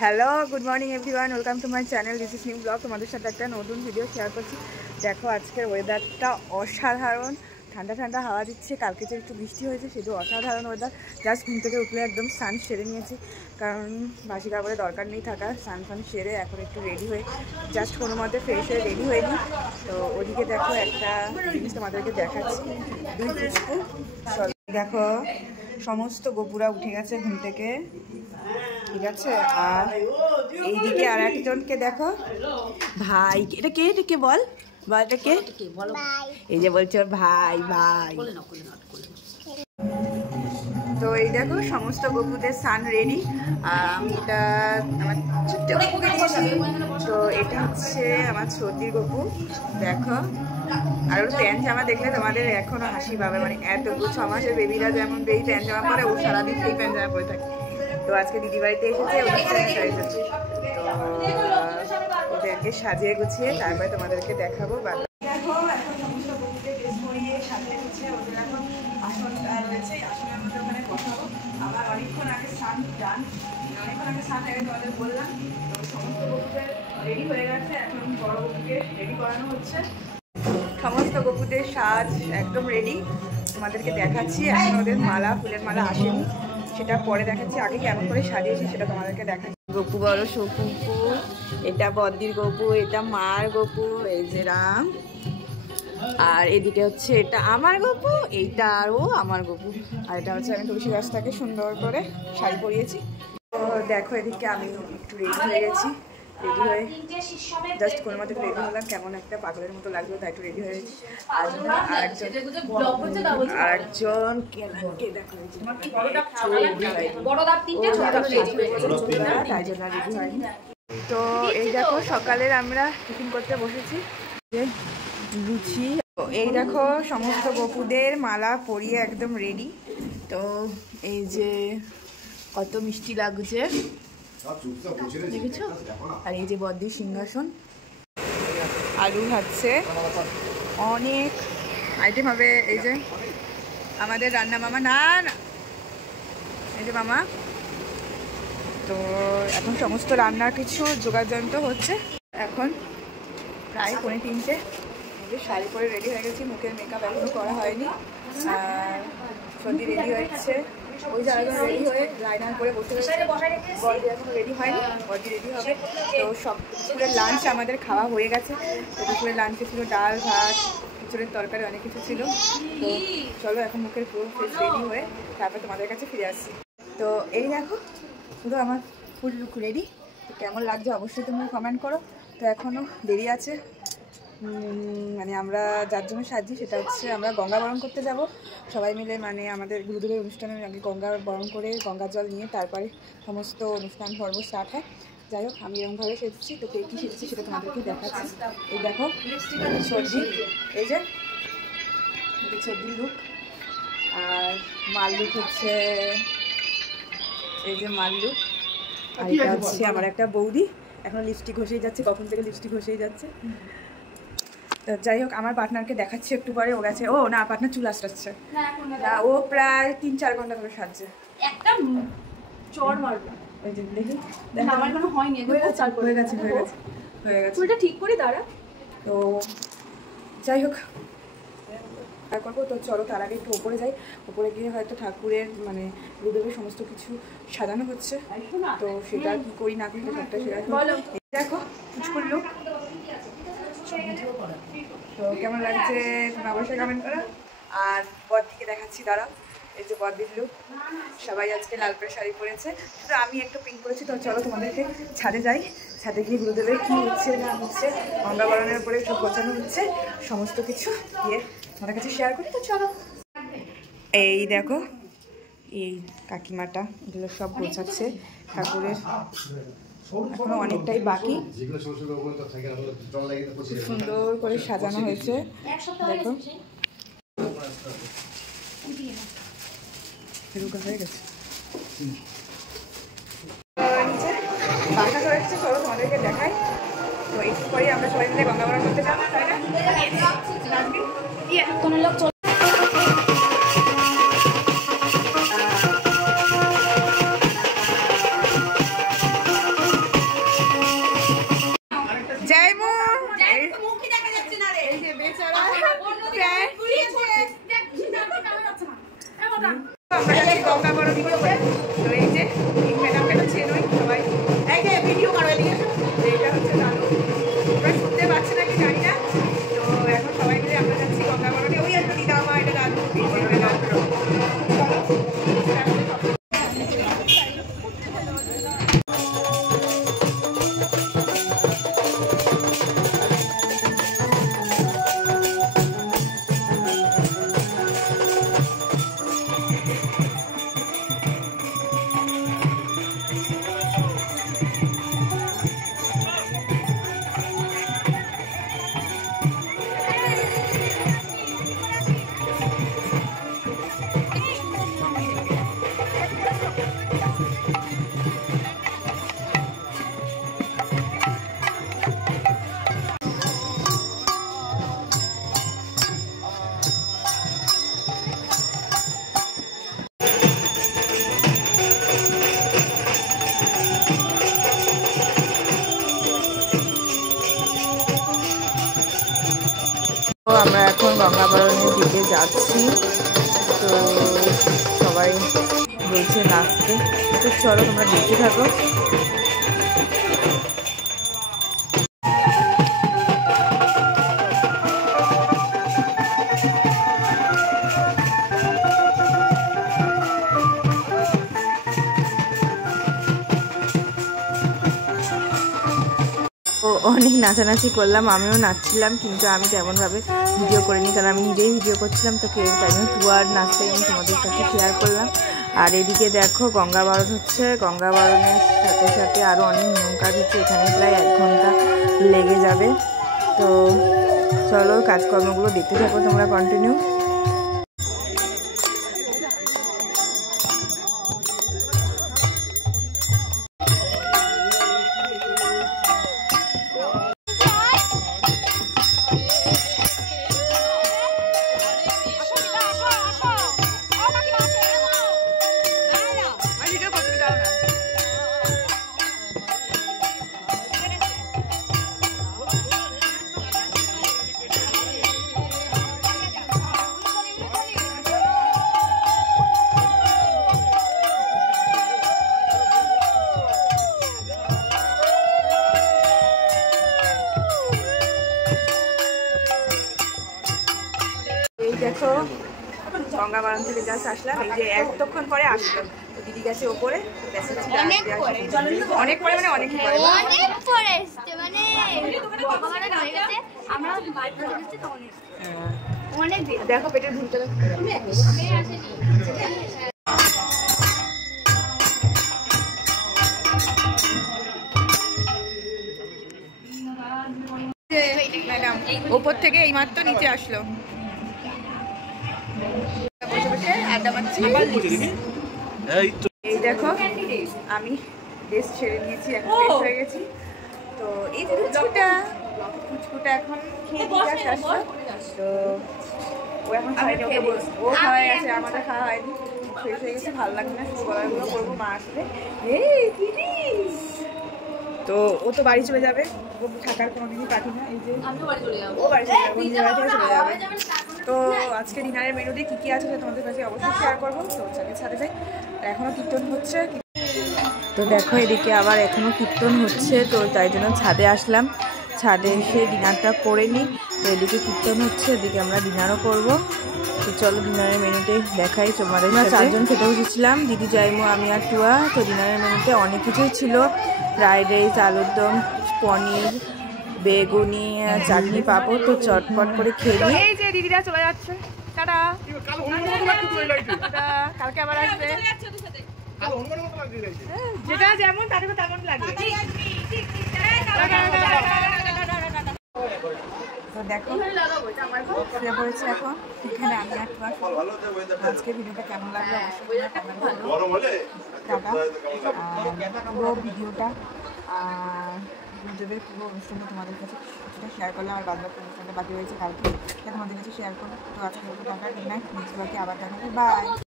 Hello, good morning everyone, welcome to my channel. This is new blog. তোমাদের সাথে একটা নতুন ভিডিও শেয়ার করছি। দেখো, আজকের ওয়েদারটা অসাধারণ, ঠান্ডা ঠান্ডা হাওয়া দিচ্ছে। কালকে যে একটু বৃষ্টি হয়েছে, সেটা অসাধারণ ওয়েদার। জাস্ট ঘুম থেকে উঠলে একদম স্নান সেরে নিয়েছি, কারণ বাসি কাপড়ে দরকার নেই থাকার। স্নান ফান সেরে এখন একটু রেডি হয়ে জাস্ট কোনো মতে ফ্রেশ হয়ে রেডি হয়ে নিই। তো ওদিকে দেখো একটা জিনিস তোমাদেরকে দেখাচ্ছি। দেখো, সমস্ত গোপুরা উঠে গেছে ঘুম থেকে, ঠিক আছে। আর এইদিকে আর একজনকে দেখো, ভাই। এটা কে? এটা কে? বল বল, এটা কে? এই যে বলছে ভাই ভাই। তো এই দেখো, সমস্ত গপুদের স্নান রেডি। আর আমি এটা আমার ছোট্ট গপুকে দিয়েছি। তো এটা হচ্ছে আমার সর্দির গপু, দেখো। আর ওর প্যান্ট জামা দেখলে তোমাদের এখনো হাসি পাবে, মানে এত 6 মাসের বেবিরা যেমন এই প্যান্ট জামা পরে, ও সারাদিন সেই প্যান্ট জামা পরে থাকে। তো আজকে দিদি বাড়িতে এসেছে, তো ওদেরকে সাজিয়ে গুছিয়ে তারপরে তোমাদেরকে দেখাবো। দেখো, এখন সমস্ত বন্ধুদের ড্রেস পরিয়ে সাজিয়ে গুছিয়ে ওদের এখন আসন রয়েছে, আসনের মধ্যে ওখানে বসাবো। আমার অনেকক্ষণ আগে স্নান ডান, অনেকক্ষণ আগে স্নান আগে তোমাদের বললাম। তো সমস্ত বন্ধুদের রেডি হয়ে গেছে, এখন বড় বন্ধুকে রেডি করানো হচ্ছে। সমস্ত গপুদের সাজ একদম রেডি, তোমাদেরকে দেখাচ্ছি। এখন ওদের মালা, ফুলের মালা আসেনি, সেটা পরে দেখাচ্ছি। আগে কেমন করে সাজিয়েছি সেটা তোমাদেরকে দেখাচ্ছি। গপু বড় শকুপু, এটা বদ্দির গপু, এটা মার গপু, এই যে রাম। আর এদিকে হচ্ছে এটা আমার গপু, এইটা আর ও আমার গপু। আর এটা হচ্ছে আমি তুলসী গাছটাকে সুন্দর করে শাড়ি পরিয়েছি। তো দেখো, এদিকে আমি একটু রেডি হয়ে গেছি। রেডি হয়ে জাস্ট কোনো মতো রেডি হলাম, কেমন একটা পাগলের মতো লাগলো, তাই একটু রেডি হয়ে গেছি। আরেকজন তাই জন্য রেডি হয়নি। তো এই দেখো, সকালের আমরা টিফিন করতে বসেছি, লুচি। এই দেখো, সমস্ত গপুদের মালা পরিয়ে একদম রেডি। তো এই যে কত মিষ্টি লাগছে, দেখেছো? আর এই যে বদ্দির সিংহাসন, আলু ভাজছে, অনেক আইটেম হবে। এই যে আমাদের রান্না মামা, না না, এই যে মামা। তো এখন সমস্ত রান্নার কিছু যোগাযন্ত্র হচ্ছে। এখন প্রায় 2:45। এই যে শাড়ি পরে রেডি হয়ে গেছি, মুখের মেকআপ এখনো করা হয়নি। আর সর্দি রেডি হয়েছে, ওই জায়গায় রেডি হয়ে লাইনার করে বসে রয়েছে। বড়দি এখনো রেডি হয়নি, বড়দি রেডি হবে। তো সব দুপুরের লাঞ্চ আমাদের খাওয়া হয়ে গেছে। তো দুপুরের লাঞ্চে ছিল ডাল, ভাত, খিচুড়ির তরকারি, অনেক কিছু ছিল। তো চলো এখন মুখের পুরো ফ্রেশ রেডি হয়ে তারপর তোমাদের কাছে ফিরে আসছি। তো এই দেখো, পুরো আমার ফুল লুক রেডি। তো কেমন লাগছে অবশ্যই তোমরা কমেন্ট করো। তো এখনও দেরি আছে, মানে আমরা যার জন্য সাজছি সেটা হচ্ছে আমরা গঙ্গা বরণ করতে যাব সবাই মিলে। মানে আমাদের গুরুদেবের অনুষ্ঠানের আগে গঙ্গা বরণ করে গঙ্গা জল নিয়ে তারপরে সমস্ত অনুষ্ঠান পর্ব স্টার্ট হয়। যাই হোক, আমি এরকমভাবে সেজেছি। তো কে কী সেজেছি সেটা তোমাদেরকে দেখাচ্ছি। এই দেখো সর্দি, এই যে সর্দির লুক। আর মাল লুক হচ্ছে এই যে মাল লুক। আর এটা হচ্ছে আমার একটা বৌদি, এখন লিপস্টিক ঘষেই যাচ্ছে, কখন থেকে লিপস্টিক ঘষেই যাচ্ছে। যাই হোক, আমার পার্টনারকে দেখাচ্ছি একটু পরে। ও গেছে, ও না, পার্টনার চুল আসছে না, ও প্রায় 3-4 ঘন্টা ধরে সাজছে। একটা চড় মারবো, এই যে দেখি আমার কোনো হয়নি, হয়ে গেছে চুলটা ঠিক করে দাঁড়া। তো যাই হোক করবো। তো চলো, তার আগে একটু ওপরে যাই। ওপরে গিয়ে হয়তো ঠাকুরের মানে গুরুদেবের সমস্ত কিছু সাজানো হচ্ছে। তো সেটা কি করি না করি সবটা সেটা দেখো, ফুচকুর লুক। তো কেমন লাগছে তোমরা অবশ্যই কমেন্ট করো। আর বদ্দিকে দেখাচ্ছি, দাঁড়াও। এই যে বদ্দির লুক, সবাই আজকে লাল পেড়ে শাড়ি পরেছে, শুধু আমি একটু পিঙ্ক করেছি। তো চলো তোমাদেরকে ছাদে যাই, ছাদে গিয়ে গুরুদেবের কী হচ্ছে না হচ্ছে, গঙ্গা বরণের উপরে সব গোছানো হচ্ছে, সমস্ত কিছু দিয়ে তোমাদের কাছে শেয়ার করি। তো চলো, এই দেখো এই কাকিমাটা এগুলো সব গোছাচ্ছে ঠাকুরের, এখনো অনেকটাই বাকি। সুন্দর করে সাজানো হয়েছে, দেখো। হয়ে গেছে বাসা চলে এসেছে, চলো তোমাদেরকে দেখাই। তো একটু পরেই আমরা সবাই মিলে গঙ্গা বরণ করতে যাবো, তাই না? আমরা এখন গঙ্গাবরণের দিকে যাচ্ছি। তো সবাই বলছে নাচতে, তো চলো তোমরা দেখতে থাকো। অনেক নাচানাচি করলাম, আমিও নাচছিলাম, কিন্তু আমি তেমনভাবে ভিডিও করিনি, কারণ আমি নিজেই ভিডিও করছিলাম। তো তাই জন্য টুয়ার নাচটাই আমি তোমাদের কাছে শেয়ার করলাম। আর এদিকে দেখো গঙ্গাবরণ হচ্ছে, গঙ্গাবরণের সাথে সাথে আরও অনেক নিয়ম কাজ হচ্ছে, এখানে প্রায় 1 ঘন্টা লেগে যাবে। তো চলো কাজকর্মগুলো দেখতে থাকো তোমরা কন্টিনিউ। দেখো গঙ্গাবরণ থেকে জাস্ট আসলাম, এই যে এতক্ষণ পরে আসলো। তো দিদি গেছে ওপরে, অনেক পরে মানে অনেক দেখো পেটের ঢুকতে ম্যাডাম ওপর থেকে এই মাত্র নিচে আসলো। এই দেখো আমি ড্রেস ছেড়ে নিয়েছি, এখন ফ্রেশ হয়ে গেছি। তো এই যে ফুচকুটা এখন খেয়ে দিয়ে আসলো। তো ও এখন ও খাওয়া গেছে, আমাদের খাওয়া হয়নি, ফ্রেশ হয়ে গেছে, ভালো লাগবে না, শুধু গলাগুলো করবো, মা আসলে। তো ও তো বাড়ি চলে যাবে, ও থাকার কোনোদিনই পাঠি না। এই যে ও বাড়ি চলে যাবে। তো আজকে ডিনারের মেনুতে কী কী আছে তোমাদের কাছে অবশ্যই শেয়ার করবো। তো ছাদে যাই, এখনও কীর্তন হচ্ছে। তো দেখো এদিকে আবার এখনও কীর্তন হচ্ছে, তো তাই জন্য ছাদে আসলাম। ছাদে এসে ডিনারটা করে নিই। তো এদিকে কীর্তন হচ্ছে, এদিকে আমরা ডিনারও করবো। তো চলো ডিনারের মেনুতে দেখাই তোমাদের। আমরা 4 জন খেতে বসেছিলাম, দিদি, জাইমু, আমি আর টুয়া। তো ডিনারের মেনুতে অনেক কিছুই ছিল, ফ্রাইড রাইস, আলুর দম, পনির, বেগুনি, চাটনি, পাঁপড়। তো চটপট করে খেয়ে নিই। এই যে দিদিরা চলে যাচ্ছে, টাটা, কালকে আবার আসবে। যেটা যেমন তাদের তেমন লাগে। তো দেখো শুয়ে পড়েছে এখন, এখানে আমি আর টুয়া। আজকে ভিডিওটা কেমন লাগলো অবশ্যই কমেন্ট করো। টাটা। পুরো ভিডিওটা গুরুদেবের পুরো অনুষ্ঠানটা তোমাদের কাছে কিছুটা শেয়ার করলাম, আর বাদবাকি অনুষ্ঠানটা বাকি রয়েছে কালকে, তোমাদের কাছে শেয়ার করবো। তো আজকে টাটা, গুড নাইট, নেক্সট ব্লগে আবার দেখা হবে, বাই।